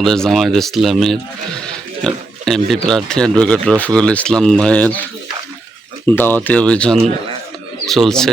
বাংলাদেশ জামায়াত ইসলামের এমপি প্রার্থী অ্যাডভোকেট রফিকুল ইসলাম ভাইয়ের দাওয়াতি অভিযান চলছে।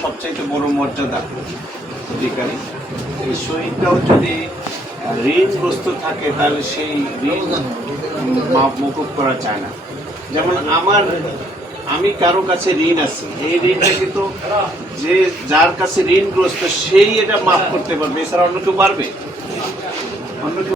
সবচাইতে বড় মর্যাদা অধিকারী এই শহীদটাও যদি ঋণগ্রস্ত থাকে, তাহলে সেই ঋণ মকুব করা যায় না। যেমন আমার, আমি কারও কাছে ঋণ আছি, এই ঋণটা কিন্তু যে যার কাছে ঋণগ্রস্ত, সেই এটা মাফ করতে পারবে, এছাড়া অন্য কেউ পারবে? অন্য